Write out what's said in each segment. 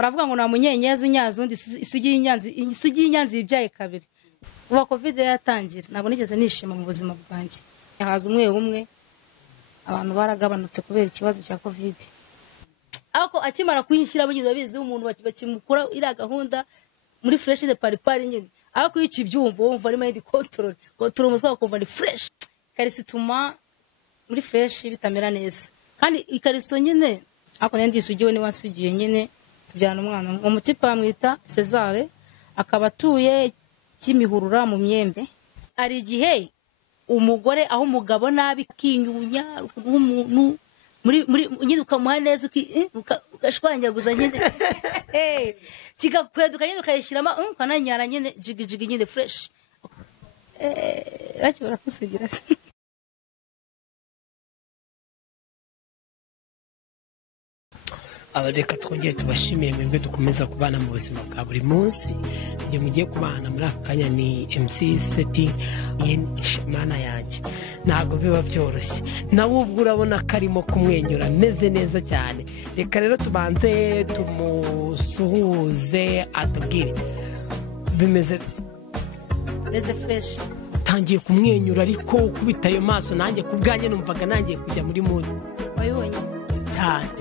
baravuga ngo na munyenyezi unyaza undi isugi y'inyanzi ibyaye kabiri. Uba covid yatangira ntabwo nigeze nishima mu buzima bwanjye. Haza umwe abantu baragabanutse kubera ikibazo cya covid. Ako akimara kuyishyira bugize bizi umuntu bakimukura ira gahunda muri fresh de paripari nyine. Ako iki byumva wumva ari mind control umutwe wakumva ni fresh. Karisi tuma muri fresh bitamera neza. Kandi ikariso nyine ako nandi isugiwe ni wasugiye nyine tubyana umwana. Umutipe amwita Cesare akaba atuye Kimihurura mu Myembe. Ari igihe umugore aho umugabo nabi kinyunya umuntu muri nyine ukamuha neza ukashwanyaguza nyine kigakweduka nyine ukayishirama ukananyara nyine jigijigi nyine fresh baki barakusugira abareka twongere tubashimire mwebwe dukomeza kubana mu buzima bwa buri munsi. Ngiye mugiye kubana muri akanya ni MC Seti y'Imana yanjye. Ntago biba byoroshye nawe ubwo urabona karimo kumwenyura meze neza cyane. Reka rero tubanze tumusuhuze atubwire bimeze fresh. Tangiye kumwenyura ariko ukubita ayo maso nanjye kubganye numvaga nangiye kujya muri mood. Wayibonye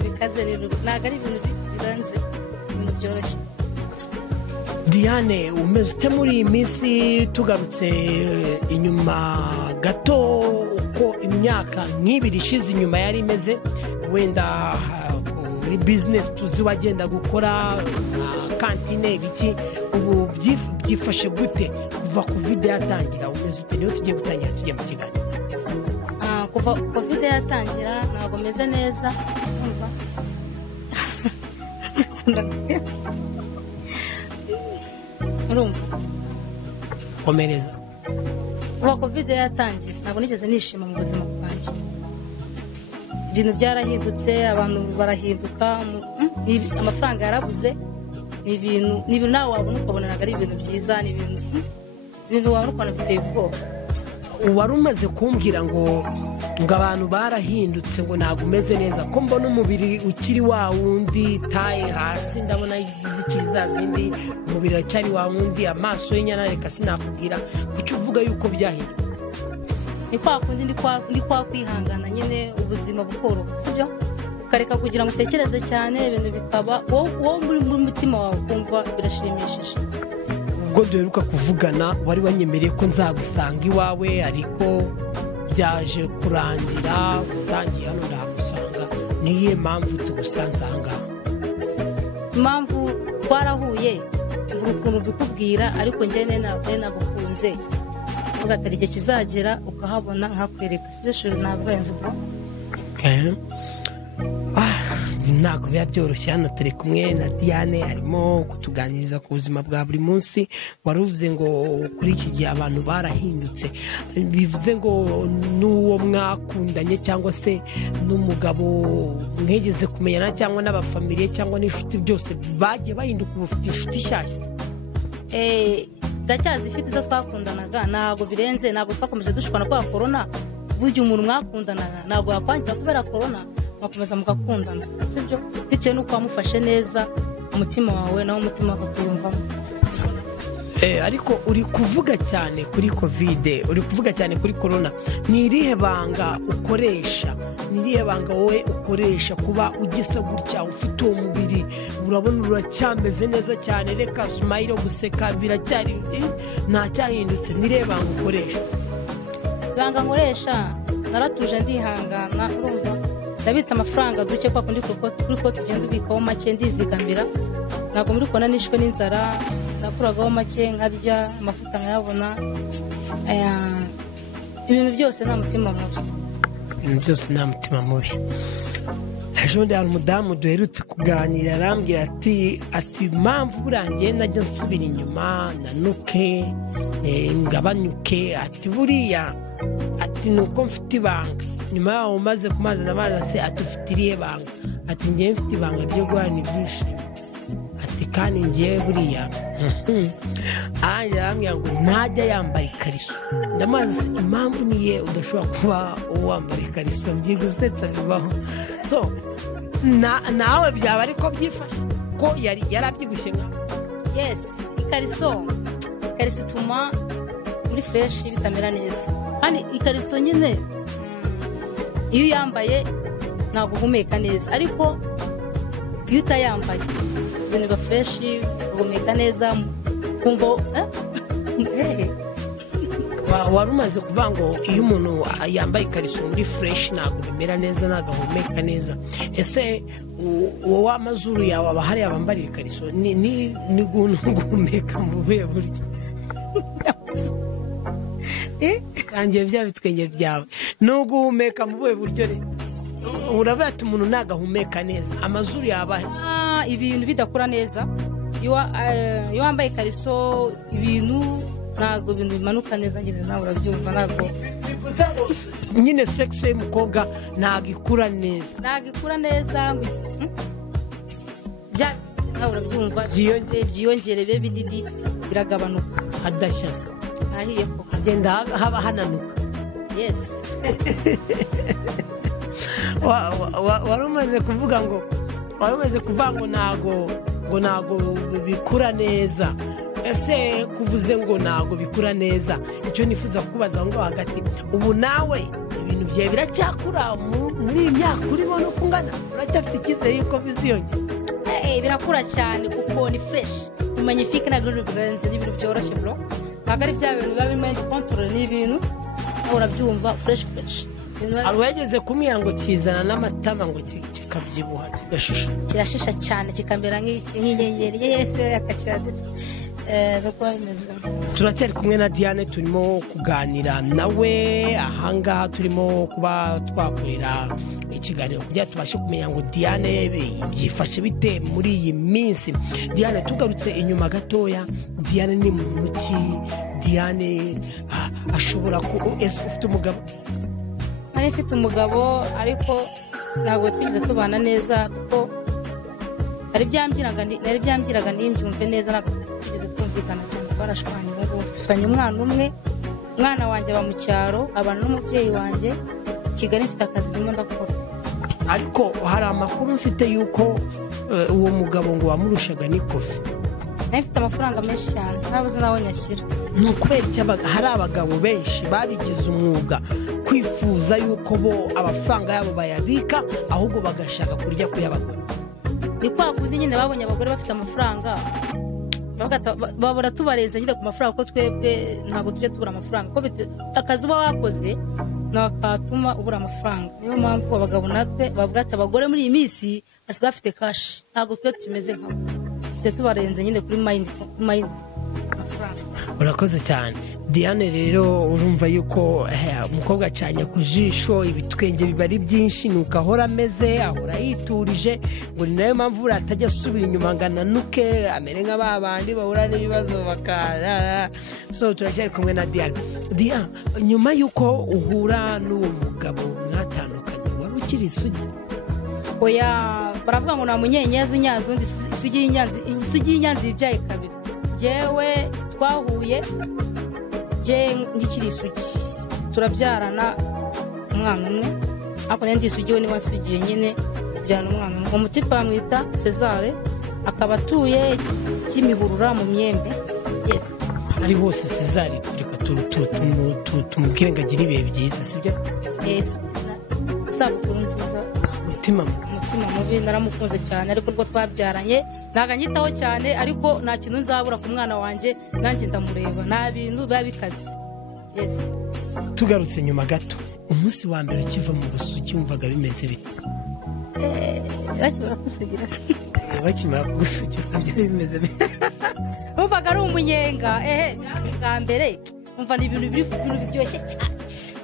bikaze rero naga ari ibintu biranze mu byoroshye. Diane umeze ute muri iyi minsi tugarutse inyuma gato uko imyaka nk'ibiri ishize inyuma yari imeze wenda muri business tuzi wagenda gukora kantine biki ubu byifashe gute kuva covid yatangira umeze ute niyo tugiye gutangira tujye mu kiganiro. Kuva covid yatangira ntago meze neza urumva komereza. Kuva covid yatangira ntago nigeze nishima mu buzima bwanjye. Ibintu byarahindutse abantu barahinduka amafaranga yarabuze ni ibintu nawe wabona ukabona ari ibintu byiza ni ibintu wabona ukabona biteye ubwoba. Wari umaze kumbwira ngo abantu barahindutse ngo ntago umeze neza ko mbona umubiri ukiri wa wundi taye hasi ndabona zikiza zindi umubiri acari wa wundi amaso y'inyana reka sinakubwira kuki uvuga yuko byahindutse. Ni kwa kundi ndi kwa kwihangana nyine ubuzima bukoro sibyo ukareka kugira ngo utekereze cyane ibintu bikaba wowe muri mutima wawe kumva birashimishije. Ubwo duheruka kuvugana wari wanyemereye ko nzagusanga iwawe ariko byaje kurangira utangiye hano ndagusanga. Niye mpamvu tugusanze ahangaha? Impamvu twarahuye ukuntu bikubwira ariko njye nagukunze ugatari igihe kizagera ukahabona nkakwereka sibyo nabirenze ubwo. Ntago biba byoroshye. Hano turi kumwe na Diane arimo kutuganiriza ku buzima bwa buri munsi. Waruvuze ngo kuri iki gihe abantu barahindutse bivuze ngo n'uwo mwakundanye cyangwa se n'umugabo mwegeze kumenyana cyangwa n'abafamiliye cyangwa n'inshuti byose bagiye bahinduka ubufite inshuti nshyashya. Ndacyazifite izo twakundanaga ntago birenze ntago twakomeje dushwana kwa corona. Burya umuntu mwakundanaga ntago yakwangira kubera corona bakomeza mugakundana sibyo bitewe nuko wamufashe neza umutima wawe nawo umutima ukakuyumvamo. Ariko uri kuvuga cyane kuri covid, uri kuvuga cyane kuri corona. Ni irihe banga ukoresha? Ni irihe banga wowe ukoresha kuba ugisa gutya ufite uwo mubiri urabona uracyameze neza cyane reka smile guseka biracyari nta cyahindutse? Ni irihe banga ukoresha? Banga nkoresha naratuje ndihangana urumva ndabitsa amafaranga duke kwa kundi ko tugenda ubikaho make ndizigamira ntago muri kona nishwe n'inzara nakuragaho make nkarya amafuta nkayabona ibintu byose nta mutima mubi. Ibintu byose nta mutima mubi. Ejo ndi umudamu duherutse kuganira arambwira ati mpamvu burangiye najya nsubira inyuma nanuke ngabanyuke ati buriya ati nuko mfite ibanga. Nyuma yaho umaze kumazana amazi se atufite irihe banga? Ati ngiye mfite ibanga ryo guhana ibyishimo. Ati kandi ngiye buriya arambwira ngo ntajya yambaye ikariso. Ndamaze impamvu niye udashobora kuba wambaye ikariso byiguze ndetse bibaho. So nawe byaba ariko byifashe. kuko yari yarabyibushye nka yes ikariso ituma muri fresh bitamera neza kandi ikariso nyine iyo uyambaye ntabwo uhumeka neza ariko iyo utayambaye ibintu biba fresh uhumeka neza kumva wari umaze kuvuga ngo iyo umuntu yambaye ikariso muri fresh ntabwo bimera neza ntabwo ahumeka neza ese wowe amazuru yawe aba hari abambara ikariso ni guhumeka mu buhe buryo yangiye bya bitwenge byawe ni uguhumeka mu buhe buryo rero uravuga ati umuntu nagahumeka neza amazuru yaba ibintu bidakura neza iyo wambaye ikariso ibintu ntabwo ibintu bimanuka neza nyine nawe urabyumva ntabwo nyine sexe y'umukobwa ntabwo ikura neza nawe urabyumva byiyongere bibe binini biragabanuka hadashya se ahiye ko hagenda haba hananuka yes wari umaze kuvuga ngo ntabwo bikura neza ese kuvuze ngo ntabwo bikura neza icyo nifuza kukubaza ngo hagati ubu nawe ibintu byawe biracyakura muri iyi myaka urimo no kungana uracyafite icyizere yuko biziyongera birakura cyane kuko ni fresh ni magnifique ntabwo birenze n'ibintu byoroshye bro ntabwo ari bya bintu biba birimo control n'ibintu urabyumva fresh hari uwageze kumenya ngo kizana n'amatama ngo kikabyibuha kigashisha kirashisha cyane kikamera nk'inyenyeri yese yakakiranditse turacyari kumwe na Diane turimo kuganira nawe ahangaha turimo kuba twakorera ikiganiro kugira tubashe kumenya ngo Diane byifashe bite muri iyi minsi. Diane tugarutse inyuma gatoya, Diane ni muntu ki? Diane ashobora ese ufite umugabo? Nari mfite umugabo ariko ntabwo twize tubana neza kuko nari byambwiraga nimbyumve neza ntabwo twize kumvikana cyane barashwanye. Ubu dufitanye umwana umwe, umwana wanjye aba mu cyaro abana n'umubyeyi wanjye Kigali, mfite akazi ndimo ndakora. Ariko hari amakuru mfite yuko uwo mugabo ngo wamurushaga n'ikofi. Nari mfite amafaranga menshi cyane ntabuze naho nyashyira. Ni ukubera iki hari abagabo benshi babigize umwuga kwifuza yuko bo amafaranga yabo bayabika ahubwo bagashaka kurya kuyabagura? Ni kwa kundi nyine babonye abagore bafite amafaranga babura tubarenze nyine ku mafaranga ko twebwe ntabwo tujya tubura amafaranga ko akazi uba wakoze nakatuma ubura amafaranga. Niyo mpamvu abagabo natwe bavuga ati abagore muri iyi minsi basigaye bafite cash, ntabwo twe tumeze nkabo, tujya tubarenze nyine kuri mind amafaranga. Urakoze cyane Diane. Rero urumva yuko umukobwa acanye ku jisho, ibitwenge biba ari byinshi, nuko ahora ameze, ahora yiturije, ngo ni nayo mpamvu uratajya asubira inyuma ngo ananuke amere nk'ababandi bahura n'ibibazo bakara. So turacyari kumwe na Diane. Diane, nyuma yuko uhura n'uwo mugabo mwatandukanye, wari ukiri isugi? Oya, baravuga ngo nta munyenyezi unyaza undi, isugi y'inyanzi ibyaye kabiri. Jewe twahuye ngikiri isugi, turabyarana umwana umwe, ariko ndi isugi we niwe wasugiye nyine tubyarana umwana umwe. Umutipe bamwita Cesare, akaba atuye Kimihurura mu Myembe. Yes, ari hose Cesare, tumubwire ngo agire ibihe byiza, sibyo? Yes, isabukuru nziza. Umutima mubi, naramukunze cyane, ariko ubwo twabyaranye ntago anyitaho cyane, ariko nta kintu nzabura ku mwana wanjye, nanjye ndamureba, nta bintu biba bikaze. Yes. Tugarutse nyuma gato, umunsi wa mbere ukiva mu busugi wumvaga bimeze bite? Bakimara kusugira se? Bakimara kusugira bimeze bite? Umvaga ari umunyenga, bwa mbere umva ni ibintu biryoshye cyane,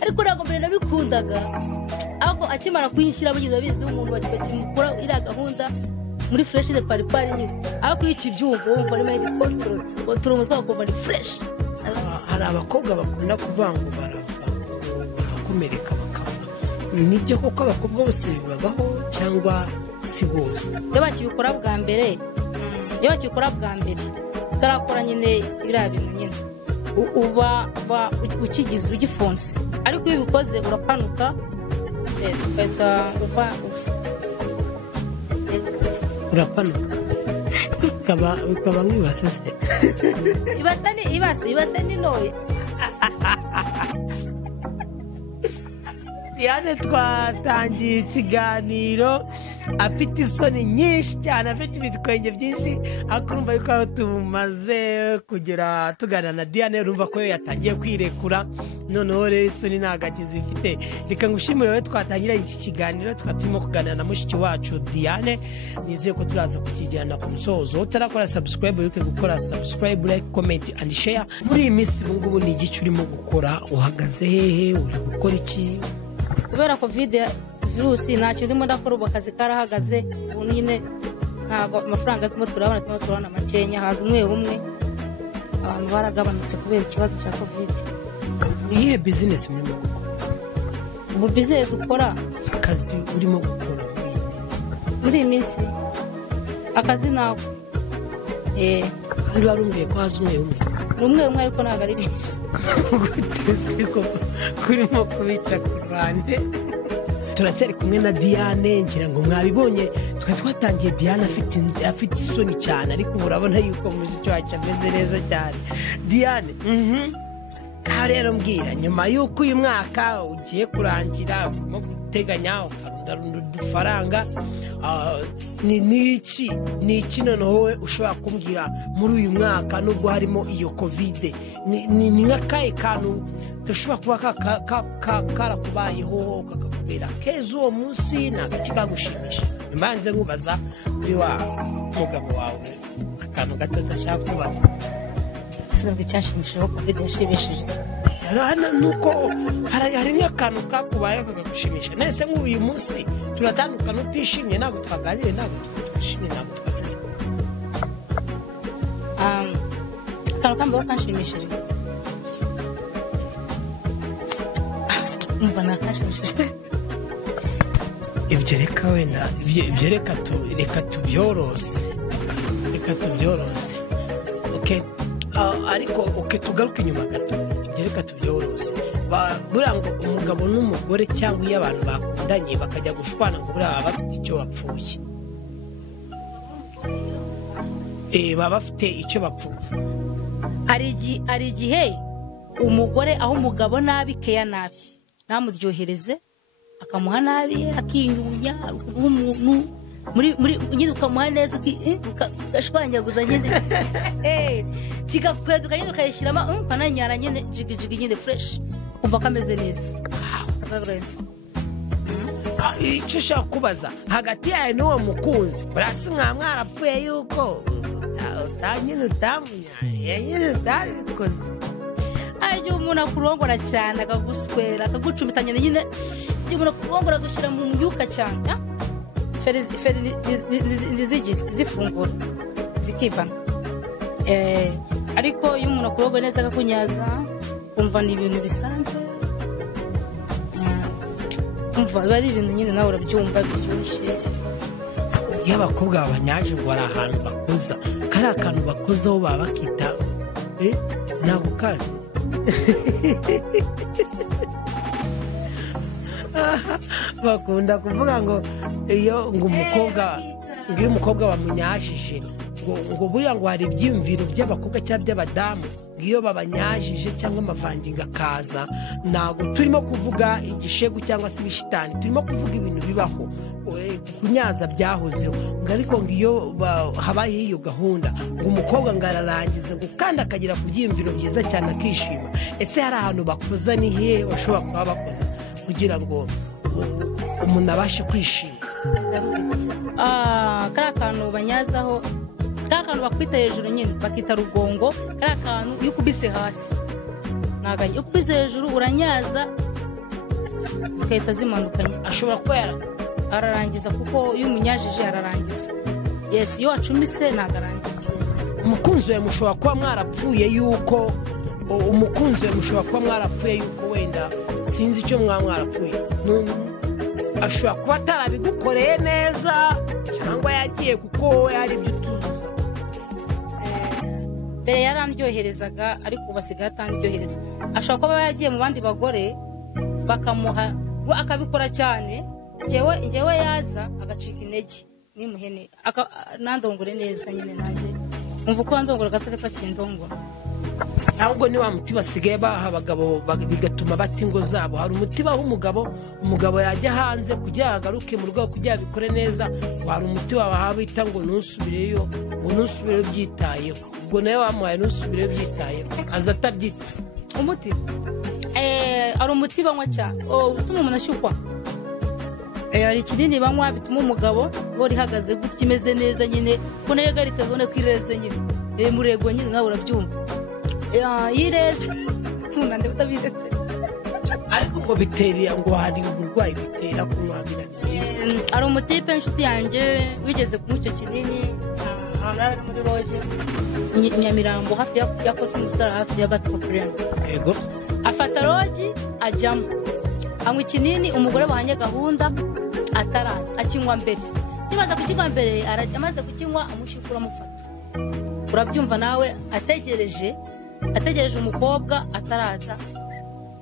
ariko ntabwo mbere nabikundaga. Ako akimara kuyishyira bugize bizi umuntu bakimukura ira gahunda muri fresh de paripari nyine, ako iki byumva wumva ari mind control umutwe wakumva ni fresh. Hari abakobwa bakunda kuvuga ngo barakomereka bakava, nibyo koko abakobwa bose bibabaho cyangwa si bose? Iyo bakibikora bwa mbere utarakora nyine biriya bintu nyine uba ukigize ugifunze, ariko iyo ubikoze urapanuka. Urapanuka. ukaba nk'ibase se ibase ni ntoya. Diane twatangiye ikiganiro afite isoni nyinshi cyane, afite ibitwenge byinshi, akurumva yuko aho tumaze kugera tuganira na Diane urumva ko yatangiye kwirekura, noneho rero isoni ntabwo akizifite. Reka ngushimire wowe twatangira iki kiganiro, tukaba turimo kuganira na mushiki wacu Diane. Nizeye ko turaza kukijyana ku musozo. Utarakora subscribe wibuke gukora subscribe, like, comment and share. Muri iyi minsi ubu ngubu ni igice urimo gukora, uhagaze hehe, uri gukora iki? Kubera covid virusi nta kintu ndimo ndakora, ubu akazi karahagaze, ubu nyine ntabwo amafaranga turimo turabona makenya, haza umwe abantu baragabanutse kubera ikibazo cya covid. Iyihe business urimo gukora? Ubu business ukora, akazi urimo gukora muri iyi minsi akazi nako kandi warumbwiye ko haza umwe ariko ntabwo ari byinshi. guteze ko kurimo kubica ku ruhande. Turacyari kumwe na Diane, ngira ngo mwabibonye twari twatangiye Diane afite isoni cyane, ariko ubu urabona yuko mushiki wacu ameze neza cyane. Diane ka rero mbwira, nyuma y'uko uyu mwaka ugiye kurangira urimo guteganya ukarunda udufaranga, ni iki noneho wowe ushobora kumbwira muri uyu mwaka nubwo harimo iyo covid, ni nk'akahe kantu gashobora kuba karakubayeho kakakubera keza uwo munsi, ni agaki kagushimisha? Mbanze nkubaza kuri wa mugabo wawe akantu gato gashaka kubaza. Sinabwo icyashimishije covid yashimishije nuko hari nk'akantu kakubaye kagushimisha. Nese nk'uyu munsi turatandukana utishimye, ntabwo twaganire, ntabwo twishimye, ntabwo twaseze. Akantu kambaho kanshimishije, umva nakashimishije. Ibyo reka wenda ibyo reka tubyorose, okay. Ariko tugaruke inyuma gato, ibyo reka tubyorose. Buriya ngo umugabo n'umugore cyangwa iyo abantu bakundanye bakajya gushwana ngo buriya baba bafite icyo bapfuye, baba bafite icyo bapfuye. Hari igihe umugore aho umugabo nabi keya nabi namuryohereze, akamuha nabi, akinyunya umuntu muri nyine ukamuha neza, ugashwanyaguza nyine kigakweduka nyine ukayishyiramo ukananyara nyine jigijigi nyine fresh, uva kameze neza. Icyo ushaka kubaza hagati yawe n'uwo mukunzi, burasi mwarapfuye yuko nyine utamunyaye, nyine utabikoze? Igihe umuntu akurongora cyane akaguswera akagucumita nyine, igihe umuntu akurongora agushyira mu myuka cyane, feri zifungura zikivana. Ariko iyo umuntu akurongora neza akakunyaza, kumva ni ibintu bisanzwe, kumva biba ari ibintu nyine nawe urabyumva biryoshye. Iyo abakobwa babanyaje ngo hari ahantu bakoza, kari akantu bakozaho baba bakita ntabwo kazi. Bakunda kuvuga ngo iyo umukobwa bamunyajije ngo buriya ngo hari ibyiyumviro by'abakobwa cyangwa by'abadamu, iyo babanyajije cyangwa amavangingo akaza, ntabwo turimo kuvuga igishegu cyangwa se ibishitani, turimo kuvuga ibintu bibaho, kunyaza byahozeho. Ariko ngo iyo habayeho iyo gahunda ngo umukobwa ngo ararangiza ngo kandi akagera ku byiyumviro byiza cyane akishima. Ese hari ahantu bakoza, ni he bashobora kuba bakoza kugira ngo umuntu abashe kwishima? Kari akantu banyazaho, kari akantu bakwita hejuru nyine bakita rugongo, kari akantu iyo ukubise hasi naganye, iyo ukubise hejuru uranyaza zigahita zimanukanye. Ashobora kuba ararangiza, kuko iyo umunyajije ararangiza. Yes, iyo wacumise ntabwo arangiza. Umukunzi we mushobora kuba mwarapfuye yuko wenda sinzi icyo mwarapfuye, ashobora kuba atarabigukoreye neza cyangwa yagiye kuko wowe hari ibyo utuzuza. Mbere yarandyoherezaga ariko ubu asigaye atandyohereza. Ashobora kuba yagiye mu bandi bagore bakamuha, akabikora cyane, njyewe yaza agacika intege, nimuhene nandongore neza nyine nanjye umva uko ndongora gatari pakindongora. ahubwo ni wa muti basigaye baha abagabo bigatuma bata ingo zabo. hari umuti baha umugabo yajya hanze kugira agaruke mu rugo kugira abikore neza. hari umuti wabaha bita ngo ntusubireyo byitayeho. ubwo nawe wamuhaye ntusubireyo byitayeho aza atabyita umuti ari umuti banywa cyane utuma umuntu ashyukwa. hari ikinini banywa bituma umugabo bora ihagaze gutya imeze neza nyine ko nayo garika abone ko ireze nyine murego nyine nawe urabyumva yireze ntunande utabiretse. ariko ngo bitera ngo hari uburwayi bitera kunywa biranye. hari umutipe inshuti yanjye wigeze kunywa icyo kinini ahantu hari muri roge Nyamirambo hafi ya Cosmos hafi ya Batopurian. yego afata rogi ajyamo anywa ikinini umugore bahanye gahunda ataraza akinywa mbere. nibaza kukinywa mbere amaze kukinywa amushikura amufata. urabyumva nawe ategereje umukobwa ataraza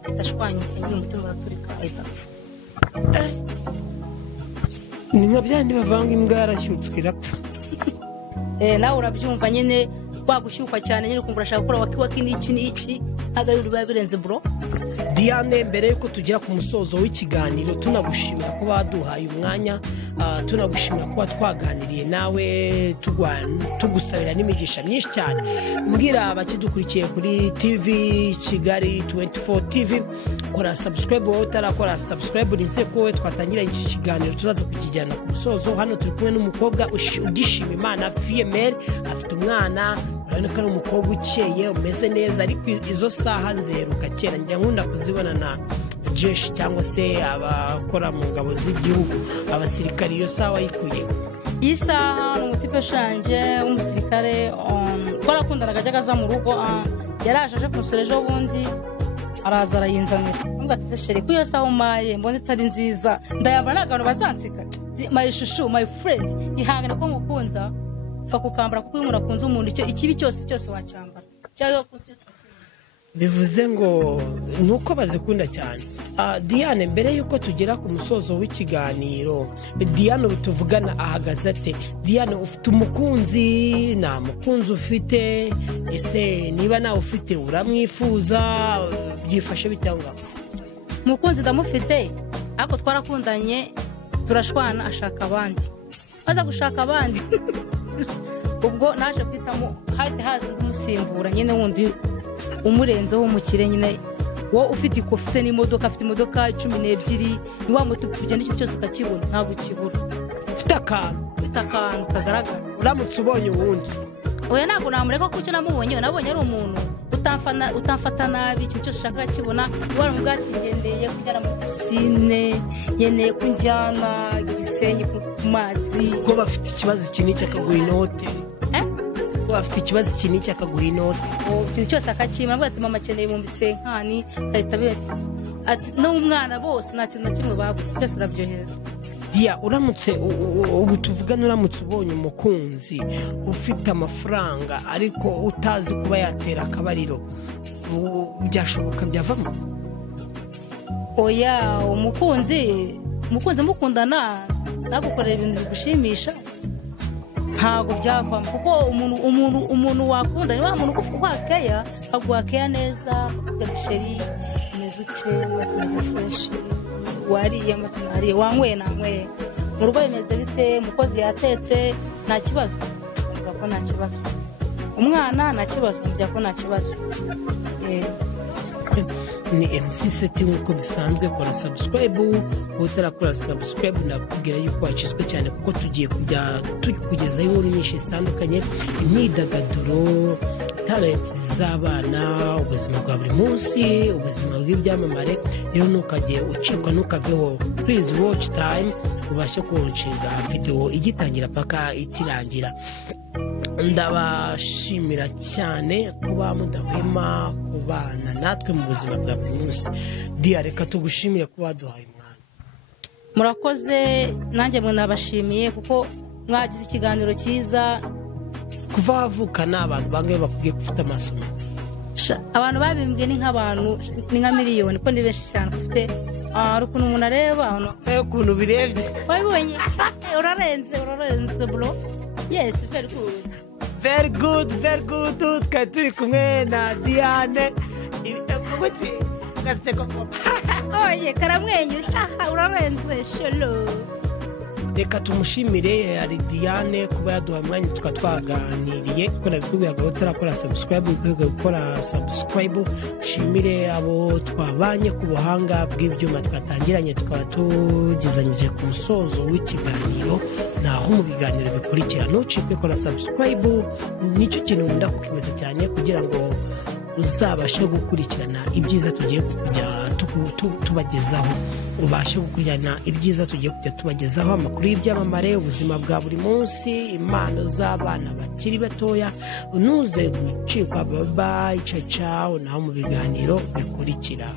atashwanyuka nyine umutima uraturika ahita apfa. ni nka byandi bavanga imbwa yarashyutswe irapfa. nawe urabyumva nyine wagushyukwa cyane nyine ukumva urashaka gukora waki n'iki ntabwo ari biba birenze bro. Diane, mbere yuko tugera ku musozo w'ikiganiro tunagushimira kuba waduhaye umwanya, tunagushimira kuba twaganiriye nawe tugusabira n'imigisha myinshi cyane. mbwira abakidukurikiye kuri TV Kigali 24 TV kora subscribe. wowe utarakora subscribe nize ko twatangira iki kiganiro tuzaza kukijyana ku musozo. hano turi kumwe n'umukobwa ugishima Imana female, afite umwana urabona ko ari umukobwa ukeye umeze neza. ariko izo saha nzeruka kera njya nkunda kuzibona na jeshi cyangwa se abakora mu ngabo z'igihugu abasirikari. iyo saha wayikuye? iyi saha ni umutipe ushanje w'umusirikare twarakundanaga ajyaga aza mu rugo yaraje aje kumusura ejo bundi araza arayinzanira mbwa ati sheri ko iyo saha umaye mbona itari nziza ndayabona n'abantu bazansika my shushu my friend ihangane ko ngukunda fa kukambara kuko umuntu akunze umuntu ikibi cyose wacyambara cyangwa bivuze ngo nuko bazikunda cyane. Diane, mbere yuko tugera ku musozo w'ikiganiro, Diane tuvugana ahagaze ate? Diane, ufite umukunzi? nta mukunzi ufite? ese niba nawe ufite uramwifuza? byifashe bitanga? umukunzi ndamufite ariko twarakundanye turashwana ashaka abandi maze gushaka abandi ubwo naje kwitamo haje umusimbura nyine wundi umurenzeho umukire nyine wo ufite ikofi n'imodoka, afite imodoka 12 ni wa mutu kugenda iki cyose ukakibona ntabwo ukibura. ufite akantu kagaragara. uramutse ubonye uwundi oya ntabwo namureka kuko nabonye ari umuntu utamfata nabi icyo cyose ushaka kibona. wari umugati ngendeye kujyana mu pisine nyeneye kunjyana Gisenyi ku mazi. ubwo bafite ikibazo kinini cy'akaguha inote bafite ikibazo kinini cy'akaguha inote ikintu cyose akakima mbwa ati mama akeneye mu bisenkani ahita beti ati n'umwana bose nta kintu na kimwe babuze byose arabyohereza. uramutse ubu tuvugana uramutse ubonye umukunzi ufite amafaranga ariko utazi kuba yatera akabariro byashoboka byavamo? oya umukunzi mukundana nagukorera ibintu bigushimisha ntabwo byavamo kuko umuntu wakunda ni wa muntu wakeya aguhakeya neza gasheri umeze ute umeze fresh wariye amatunariye wanyweye nanyweye mu rugo bimeze bite umukozi yatetse nta kibazo mvuga ko nta kibazo umwana nta kibazo mvuga ko nta kibazo. ni MC Seti nk'uko bisanzwe. kora subscribe. utarakora subscribe nakubwira yuko wacizwe cyane kuko tugiye kugezaho inkuru nyinshi zitandukanye, imyidagaduro, talent z'abana, ubuzima bwa buri munsi, ubuzima bw'ibyamamare. rero ntukajye ucikwa ntukaveho. please watch time ubashe kuwunshinga video igitangira paka ikirangira. ndabashimira cyane kuba mudahwema kubana natwe mu buzima bwa buri munsi. reka tugushimire kuba waduhaye umwana. murakoze nanjye mwe nabashimiye kuko mwagize ikiganiro cyiza. kuva wavukana abantu bangahe bakubwiye ko ufite amasomo? abantu babimbwiye ni nk'abantu ni nka miliyoni ko ni benshi cyane ufite hari ukuntu umuntu areba hano ukuntu birebye wabibonye urarenze bro. Yes, very good. very good twari turi kumwe na Diane kuki gaseko oye karamwenyura urarenze sholo. reka tumushimire ari Diane kuba yaduha umwanya twaganiriye kuko nabikubwiraga utarakora subscribe gukora subscribe. Ushimire abo twabanye ku buhanga bw'ibyuma twatangiranye twatugezanyije ku musozo w'ikiganiro. Naho mu biganiro bikurikira ntucikwe kora subscribe, nicyo kintu nkunda kukimeza cyane kugira ngo uzabashe gukurikirana ibyiza tugiye kujya tubagezaho, ubashe gukurikirana ibyiza tugiye kujya tubagezaho, amakuru y'ibyamamare, ubuzima bwa buri munsi, impano z'abana bakiri batoya. Unuze gucikwa bye ciao naho mu biganiro bikurikira.